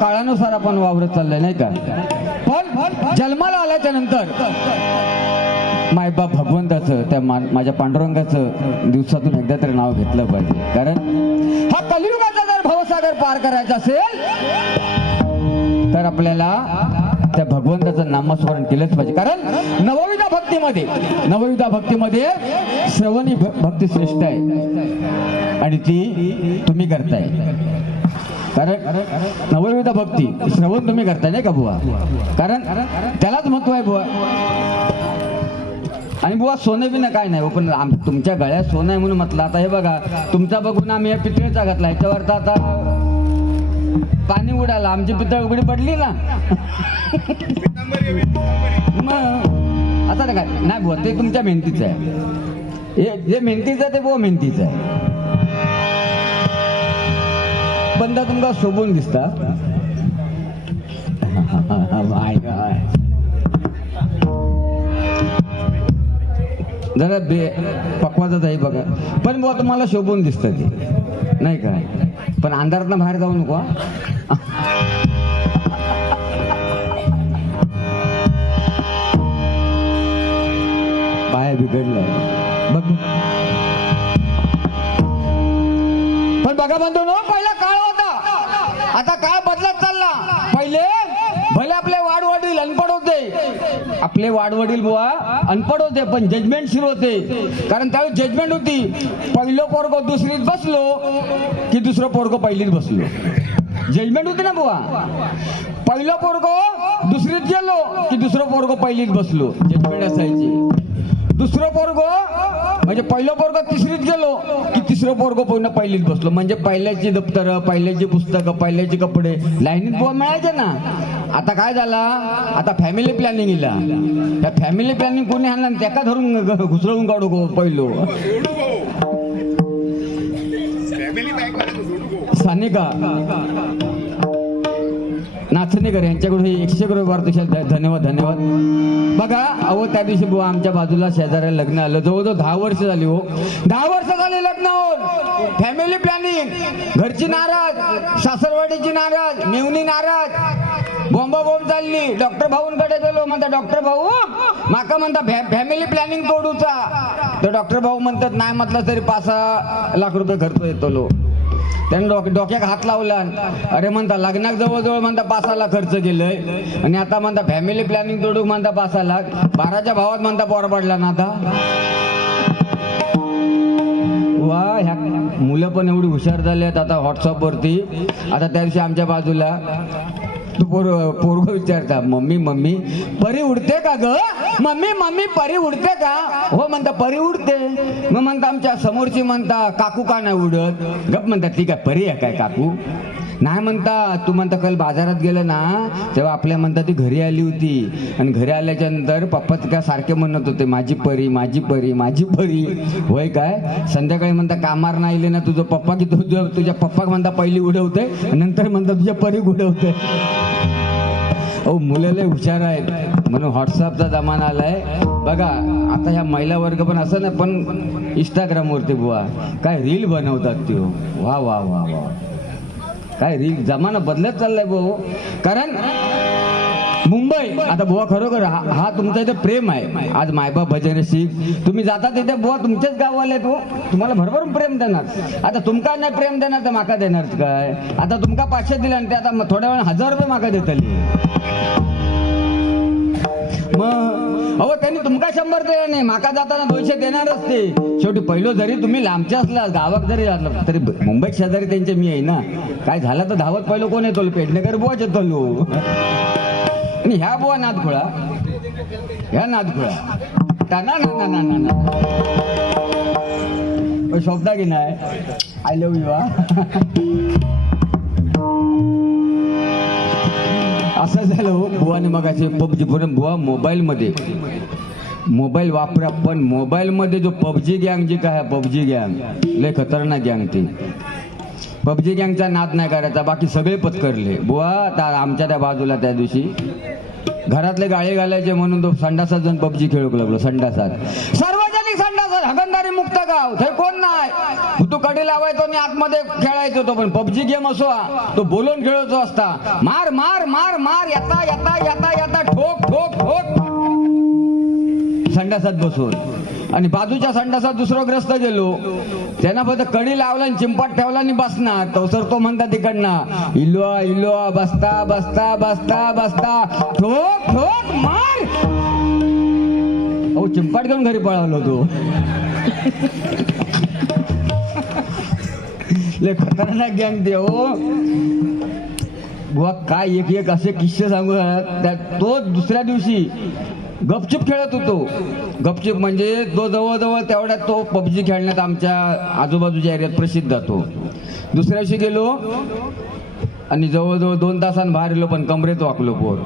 काळानुसार आपण वावरत चाललंय नाही का? पण जन्माला आल्याच्यानंतर मायबाप भगवंताचं त्या मा- माझ्या पांडुरंगाचं दिवसातून एकदा तरी नाव घेतलं पाहिजे. कारण हा कलियुगाचा जर भवसागर पार करायचा असेल तर आपल्याला त्या भगवंताचं नामस्मरण केलंच पाहिजे. कारण नवविधा भक्तीमध्ये नवविधा भक्तीमध्ये श्रवणी भ- भक्ती श्रेष्ठ आहे. आणि ती तुम्ही करताय. कारण नवविध भक्ती श्रवण तुम्ही करताय नाही का बुवा? कारण त्यालाच महत्त्व आहे बुवा. आणि बुवा सोनं बिना काय नाही हो, पण आम तुमच्या गळ्यात सोनं आहे म्हणून म्हटलं. आता हे बघा तुमचा बघून आम्ही या पितळीचा घातला. याच्यावर तर आता पाणी उडालं. आमची पितळ उघडी पडली ना. मग आता काय? नाही बुवा ते तुमच्या मेहनतीचं आहे. हे जे मेहनतीचं आहे ते बुवा मेहनतीचं आहे. बंदा तुमका शोभून दिसता जरा बे पकवाचाच आहे बघा पण बुवा तुम्हाला शोभून दिसतं ते नाही काय पण अंधारात बाहेर जाऊ नको पाय बिघडलाय बघ पण बघा बंधू नो पहिला काळ होता आता काळ बदलत चालला? पहिले भले आपले वाडवडील अनपड होते. आपले वाडवडील बुवा अनपड होते पण जजमेंट सुरू होते. कारण त्यावेळी जजमेंट होती. पहिलं पोरग दुसरीत बसलो की दुसरं पोरग पहिलीत बसलो. जजमेंट होती ना बुवा? पहिलं पोरगो दुसरीत गेलो की दुसरं पोरग पहिलीत बसलो. जजमेंट असायची. दुसरं पोरग म्हणजे पहिलं पोरग तिसरीत गेलो की तिसरं पोरग पूर्ण पहिलीत बसलो. म्हणजे पहिल्याची दप्तर पहिल्याची पुस्तकं पहिल्याचे कपडे. लाईनीत बुवा मिळायचे ना. आता काय झाला? आता फॅमिली प्लॅनिंग इला. त्या फॅमिली प्लॅनिंग कोणी आणला त्याका धरून घुसळून काढू गो पहिलो. सानिका. नाचणीकर यांच्याकडून हे एकशे करोड वार धन्यवाद धन्यवाद. बघा अहो त्या दिवशी बुवा आमच्या बाजूला शेजाऱ्याला लग्न आलं. जवळजवळ दहा वर्ष झाली हो. दहा वर्ष झाली लग्न होऊन. फॅमिली प्लॅनिंग घरची नाराज सासरवाडीची नाराज मेवणी नाराज. बॉम्बा बोंब चालली. डॉक्टर भाऊंकडे गेलो. म्हणता डॉक्टर भाऊ माका म्हणता फॅमिली प्लॅनिंग तोडूचा. तर डॉक्टर भाऊ म्हणतात नाही म्हटलं तरी पाच सहा लाख रुपये खर्च येतो त्याने डोक डोक्यात हात लावला. अरे म्हणता लग्नाक जवळजवळ म्हणता पाच लाख खर्च केलंय. आणि आता म्हणता फॅमिली प्लॅनिंग तोडूक म्हणता पाच लाख. बाराच्या भावात म्हणता पोर पडला ना आता? वा ह्या मुलं पण एवढी हुशार झाली आहेत आता व्हॉट्सअपवरती आता त्या दिवशी आमच्या बाजूला तू पोर पोरग विचारता मम्मी मम्मी परी उडते का ग? मम्मी मम्मी परी उडते का? हो म्हणता परी उडते. मग म्हणता आमच्या समोरची म्हणता काकू का नाही उडत? गप म्हणता ती काय परी आहे काय काकू? नाही म्हणता तू म्हणता काल बाजारात गेलं ना तेव्हा आपल्या म्हणता ती घरी आली होती. आणि घरी आल्याच्यानंतर पप्पा का सारखे म्हणत होते माझी परी माझी परी माझी परी. होय काय? संध्याकाळी म्हणता कामार नाही आले ना तुझं पप्पा की तुझ्या पप्पा म्हणता पहिली उडवते नंतर म्हणता तुझ्या परी उडवते अहो मुलं लय हुशार आहेत. म्हणून व्हॉट्सअपचा जमाना आलाय. बघा आता ह्या महिला वर्ग पण असं ना पण इंस्टाग्रामवरती बुवा काय रील बनवतात त्यो. वा वा वा वा. काय रील जमाना बदलत चाललाय भाऊ. कारण मुंबई आता बुवा खरोखर हा हा तुमचा इथे प्रेम आहे. आज मायबाप भजन शीख. तुम्ही जाता तिथे बुवा तुमचेच गाववाले तो तुम्हाला भरभरून प्रेम देणार. आता तुमका नाही प्रेम देणार तर माका देणार काय? आता तुमका पाचशे दिला आणि ते आता मग थोड्या वेळा हजार रुपये माका देतली. तुमका शंभर देणार नाही माका जाताना दोनशे देणारच ते. शेवटी पहिलं जरी तुम्ही लांबचे असला गावात जरी असला तरी मुंबईत शेजारी त्यांचे मी आहे ना. काय झालं तर धावत पहिलं कोण येतो? पेडणेकर बुवाच येतो आणि ह्या बुवा नादखुळा. ह्या नादखुळा. टाना ना ना ना ना ना शोभता की नाही? आय लव्ह यू असं झालं हो बुवाने मग असे पबजी बुवा मोबाईलमध्ये मोबाईल वापरा पण मोबाईलमध्ये जो पबजी गँग जी काय पबजी गँग लय खतरनाक गँग ती. पबजी गँगचा नाद नाही करायचा बाकी सगळे पत्करले. बुवा आता आमच्या त्या बाजूला त्या दिवशी घरातले गाळे घालायचे म्हणून तो संडासात जाऊन पबजी खेळू लागलो संडासात. सार्वजनिक संडासात हगंदारी मुक्त गाव ते कोण नाही? तू कडे लावायचो आणि आतमध्ये खेळायचो तो पण पबजी गेम असो तो बोलून खेळतो असता. मार मार मार मार येता येता येता येता ठोक ठोक ठोक. संडासात बसून. आणि बाजूच्या संडासात दुसरं ग्रस्त गेलो. त्यांना फक्त कडी लावला आणि चिंपाट ठेवला आणि बसणार तवसर तो म्हणता तिकडनं इलोआ इलोआ बसता बसता बसता बसता. ठोक ठोक मार. अहो चिंपाट घेऊन घरी पळालो तो. ले खतरनाक गँग ते हो. बुवा काय एक एक असे किस्से सांगू त्या तो दुसऱ्या दिवशी गपचूप खेळत होतो. गपचूप म्हणजे तो जवळजवळ तेवढ्यात तो पबजी खेळण्यात आमच्या आजूबाजूच्या एरियात प्रसिद्ध होतो. दुसऱ्या दिवशी गेलो आणि जवळजवळ दोन तासांनी बाहेर गेलो पण कमरेत वाकलो पोर.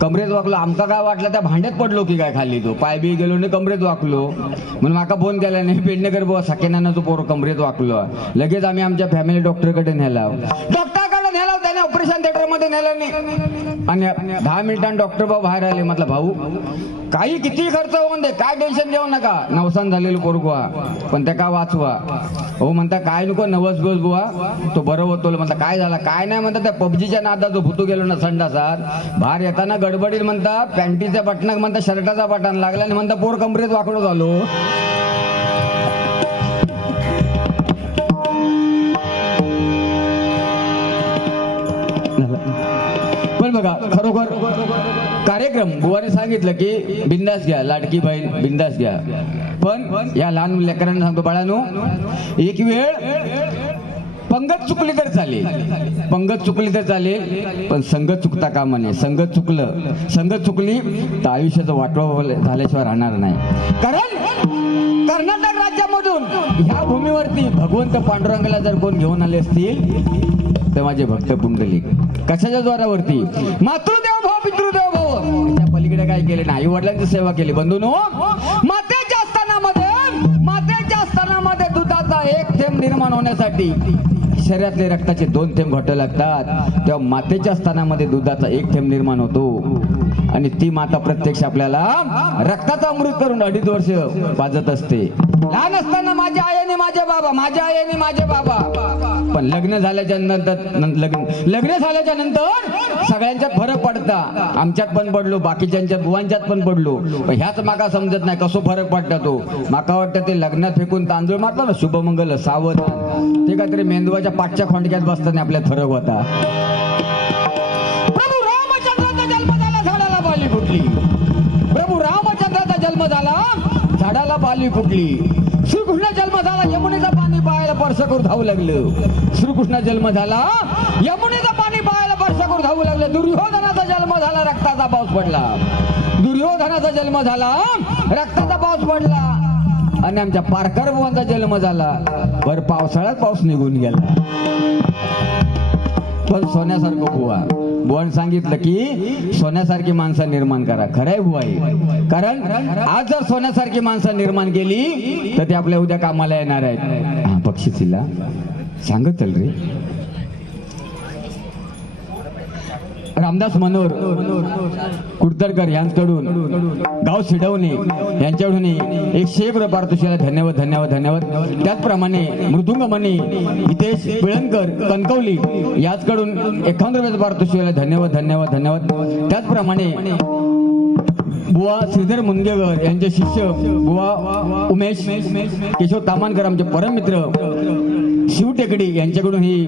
कमरेत वाकलो. आमका काय वाटलं त्या भांड्यात पडलो की काय खाली तो. पाय बी गेलो नाही कमरेत वाकलो. म्हणून माका फोन केला नाही पेडणेकर बुवा साकेनानं तो पोर कमरेत वाकलो. लगेच आम्ही आमच्या फॅमिली डॉक्टरकडे नेला डॉक्टरकडे नेला त्याने ऑपरेशन थिएटर मध्ये नेलं नाही आणि दहा मिनिटांनी डॉक्टर भाऊ बाहेर आले. म्हटलं भाऊ काही किती खर्च होऊन दे. काय टेन्शन घेऊ नका. नवसान झालेलं पोरगुवा पण त्या का वाचवा? हो म्हणता काय नको नवस बस बुवा. तो बरं होतो म्हणता काय झाला? काय नाही. म्हणता त्या पबजीच्या नादा जो भुतू गेलो ना संडासात. बाहेर येताना गडबडीत म्हणता पॅन्टीच्या बटनाक म्हणता शर्टाचा बटन लागला आणि म्हणता पोर कमरेत वाकडो झालो. बघा खरोखर कार्यक्रम बुवाने सांगितलं की बिंदास घ्या लाडकी बहीण बिंदास घ्या. पण या लहान लेकरांना सांगतो बाळानो एक वेळ पंगत चुकली तर चालेल. पंगत चुकली तर चालेल पण संगत चुकता कामा नये. संगत चुकलं संगत चुकली तर आयुष्याचं वाटवा झाल्याशिवाय राहणार नाही. कारण कर्नाटक राज्यामधून ह्या भूमीवरती भगवंत पांडुरंगाला जर कोण घेऊन आले असतील तर माझे भक्त पुंडलिक. कशाच्या द्वारावरती मातृदेव भाव पितृदेव भाव. त्या पलीकडे काय केले नाही वडिलांची सेवा केली. बंधून मातेच्या स्थानामध्ये मातेच्या स्थानामध्ये दुधाचा एक थेंब निर्माण होण्यासाठी शरीरातले रक्ताचे दोन थेंब घट लागतात. तेव्हा मातेच्या स्थानामध्ये दुधाचा एक थेंब निर्माण होतो. आणि ती माता प्रत्यक्ष आपल्याला रक्ताचा अमृत करून अडीच वर्ष वाजत असते. लहान असताना माझ्या आईने माझ्या बाबा माझ्या आईने माझे बाबा. पण लग्न झाल्याच्यानंतर लग्न लग्न झाल्याच्यानंतर सगळ्यांच्यात फरक पडता. आमच्यात पण पडलो बाकीच्यांच्या बुवांच्यात पण पडलो. पण ह्याच माका समजत नाही कसो फरक पडता तो. माका वाटतं ते लग्नात फेकून तांदूळ मारतो ना शुभमंगल सावध. ते काहीतरी मेंदवाच्या पाठच्या खोंडक्यात बसताना आपल्यात फरक होता. फुटली. प्रभू रामचंद्राचा जन्म झाला झाडाला पाली फुटली. श्रीकृष्ण जन्म झाला यमुनेचा पाणी पाहायला स्पर्श करून धावू लागलं. श्रीकृष्ण जन्म झाला यमुनेचा पाणी पाहायला स्पर्श करून धावू लागलं. दुर्योधनाचा जन्म झाला रक्ताचा पाऊस पडला. दुर्योधनाचा जन्म झाला रक्ताचा पाऊस पडला. आणि आमच्या पारकर बुवांचा जन्म झाला. बर पावसाळ्यात पाऊस निघून गेला. पण सोन्यासारखं बुवा. बोन सांगितलं की सोन्यासारखी माणसं निर्माण करा. खरंय बुवा कारण आज जर सोन्यासारखी माणसं निर्माण केली तर ते आपल्या उद्या कामाला येणार आहेत. हा बक्षिसीला सांगत चल रे. रामदास मनोर कुडतरकर यांकडून गाव सिडवणे यांच्याकडून एकशे एक रुपये पारितोषिकाला धन्यवाद धन्यवाद धन्यवाद. त्याचप्रमाणे मृदुंगमणी हितेश पिळणकर कणकवली याचकडून एकावन्न रुपयाचं पारितोषिकाला धन्यवाद धन्यवाद धन्यवाद. त्याचप्रमाणे बुवा श्रीधर मुनगेकर यांचे शिष्य बुवा उमेश केशव तामानकर आमचे परममित्र शिवटेकडी यांच्याकडून ही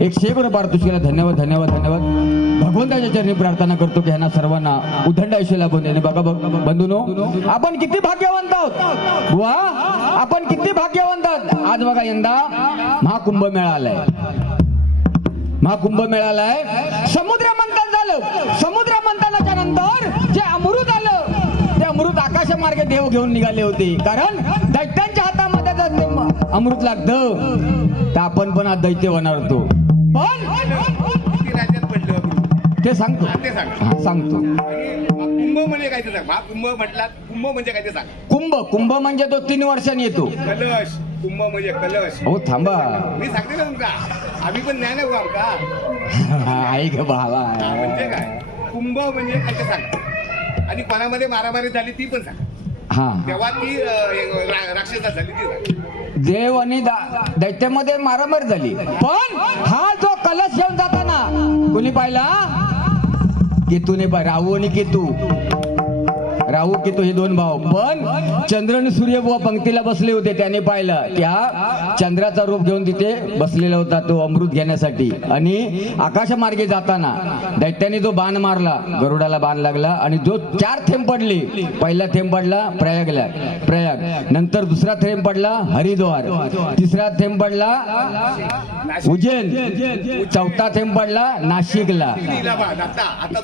एकशे एक रुपये पारितोषिकाला धन्यवाद धन्यवाद धन्यवाद. भगवंताच्या चरणी प्रार्थना करतो की ह्यांना सर्वांना उदंड आयुष्य लाभून देणे. बघा बंधूनो आपण किती भाग्यवंत आहोत. वा आपण किती भाग्यवंत आहोत. आज बघा यंदा महाकुंभ मिळालाय. महाकुंभ मिळालाय. समुद्र मंथन झालं. समुद्र मंथनाच्या नंतर जे अमृत आलं ते अमृत आकाशमार्गे देव घेऊन निघाले होते. कारण दैत्यांच्या हातामध्ये जर अमृत लागतं तर आपण पण आज दैत्य होणार होतो. पण ते सांगतो. ते सांग हा, सांगतो. आणि कुंभ म्हणजे काय ते सांग. महाकुंभ म्हटलात कुंभ म्हणजे काय ते सांग. कुंभ कुंभ म्हणजे तो तीन वर्षांनी येतो. कलश कुंभ म्हणजे कलश. हो थांबा. मी सांगते ना तुमका आम्ही पण नाही ना भाऊ आमका ऐक भावा हा, म्हणजे काय? कुंभ म्हणजे काय ते सांग. आणि कोणामध्ये मारामारी झाली ती पण सांग. हा. तेव्हा ती अं, रा- राक्षसात झाली ती सांग. देव आणि दा- दैत्यामध्ये मारामार झाली. पण हा जो कलश घेऊन जाताना कोणी पाहिला? केतूने राहू आणि केतू राहू केतू हे दोन भाऊ. पण चंद्र आणि सूर्य पंक्तीला बसले होते त्याने पाहिलं की हा चंद्राचा रूप घेऊन तिथे बसलेला होता तो अमृत घेण्यासाठी. आणि आकाशमार्गे जाताना दैत्याने जो बाण मारला गरुडाला बाण लागला आणि जो चार थेंब पडले पहिला थेंब पडला प्रयागला प्रयाग. नंतर दुसरा थेंब पडला हरिद्वार. तिसरा थेंब पडला उज्जैन. चौथा थेंब पडला नाशिकला.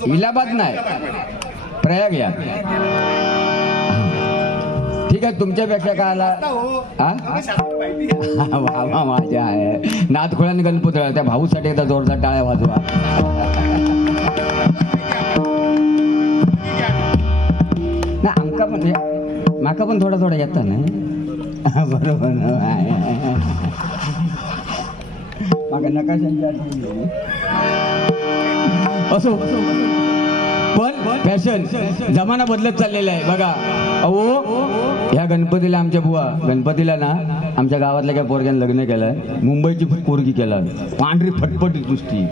इलाहाबाद नाही. प्रयाग या. ठीक आहे तुमच्यापेक्षा काय आला? हो. वा वा माझ्या आहे. नाथखोळ्याने गणपती त्या भाऊसाठी एकदा जोरदार टाळ्या वाजवा. ना आमका पण माका पण थोडा थोडा येता ना. बरोबर माका नकाशांची आठवण झाली. असो. पण फॅशन जमाना बदलत चाललेला आहे. बघा अहो ह्या गणपतीला आमच्या बुवा गणपतीला ना आमच्या गावातल्या काय पोरग्यानं लग्न केलंय. मुंबईची पोरगी केलं पांढरी फटफटी नुसती.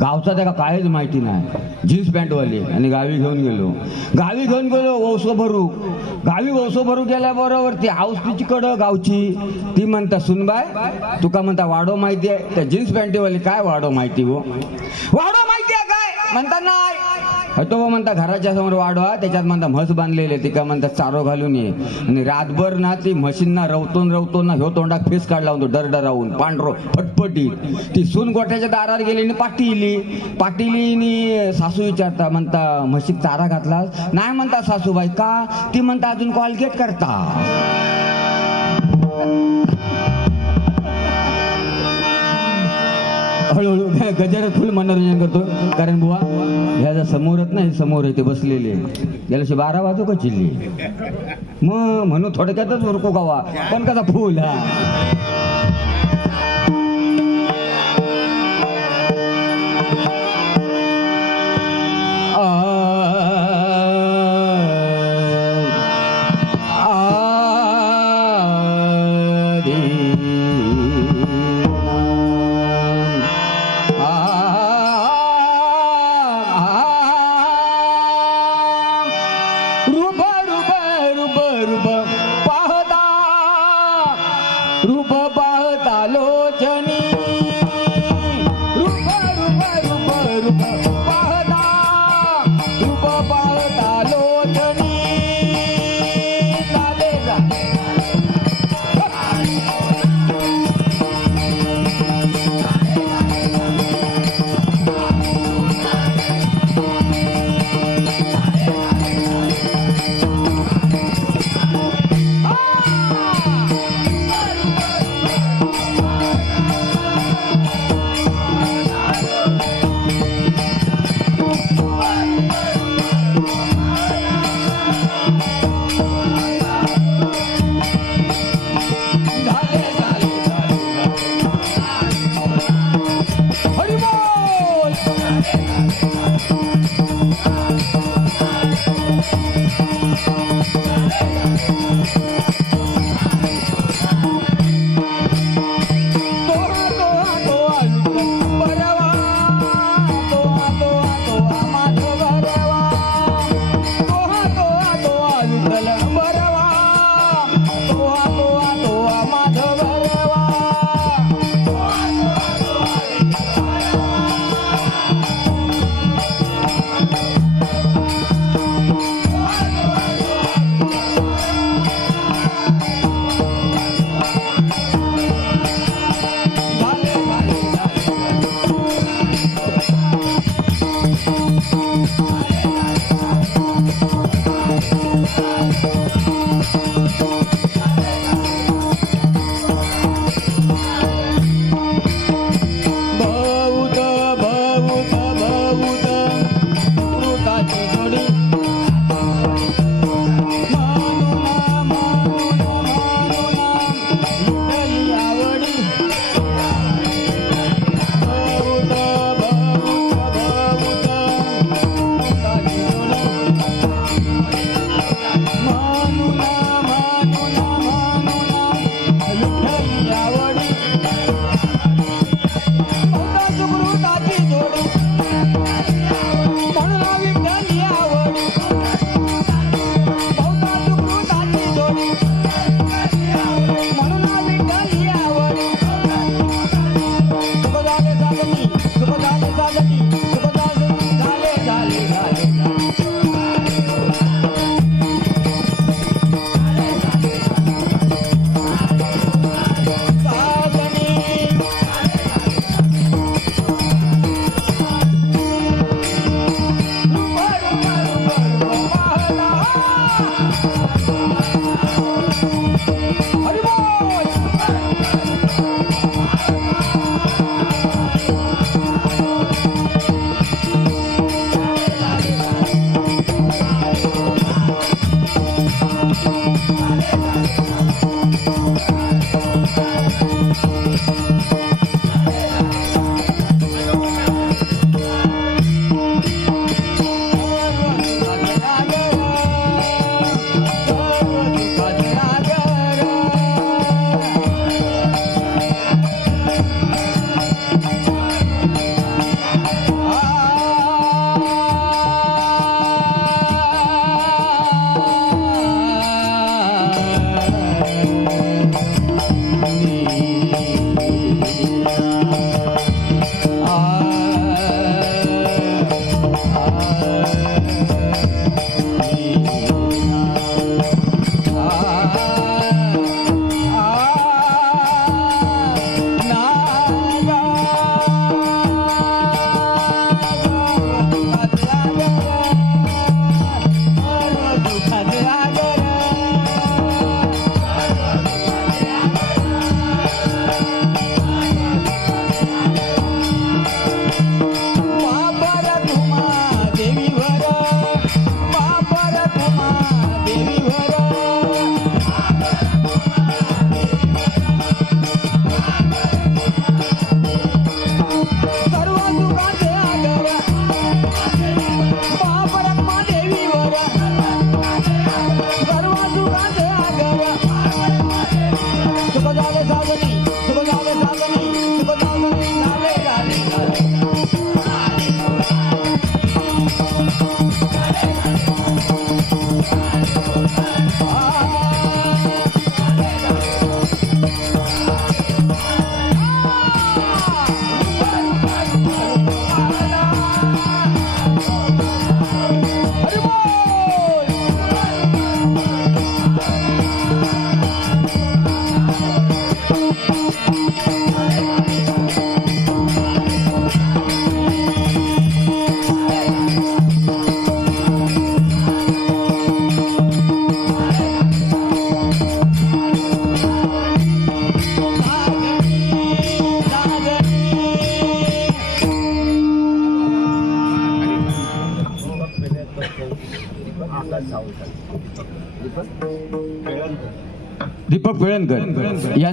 गावचा त्या काहीच माहिती नाही. जीन्स पॅन्टवाली आणि गावी घेऊन गेलो. गावी घेऊन गेलो वौसो भरू. गावी वौसो भरू गेल्याबरोबर ती हाऊस तिची कडं गावची. ती म्हणता सुनबाय तुका म्हणता वाडो माहिती आहे. त्या जीन्स पॅन्टीवाली काय वाडो माहिती हो? वाडो माहिती आहे काय? म्हणता नाही. तो म्हणता घराच्या समोर वाढवा त्याच्यात म्हणता म्हस बांधलेले ती का म्हणता चारो घालून ये. आणि रातभर ना ती म्हशींना रवतून रवतून ना ह्यो तोंडात फेस काढला होतो डरडरावून पांढरो फटफटी. ती सून गोठ्याच्या दारावर गेली आणि पाटी इली पाटी सासू विचारता म्हणता म्हशीत चारा घातला नाही म्हणता सासूबाई का? ती म्हणता अजून कॉलगेट करता. हळूहळू गजारात फुल मनोरंजन करतो. कारण बुवा ह्याचा समोरच नाही समोर येते बसलेले. गेल्याशी बारा वाजू का चिल्ली मग म्हणून थोडक्यातच उरको गावा. पण कसा फुल हा.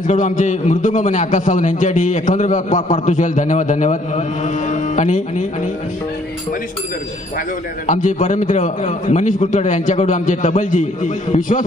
यांच्याकडून आमचे मृदुंग म्हणे आकाश सावंत यांच्यासाठी एकावन्न पारितोषिक धन्यवाद धन्यवाद. आणि आमचे परमित्र मनीष कुलकर्णी यांच्याकडून आमचे तबलजी विश्वास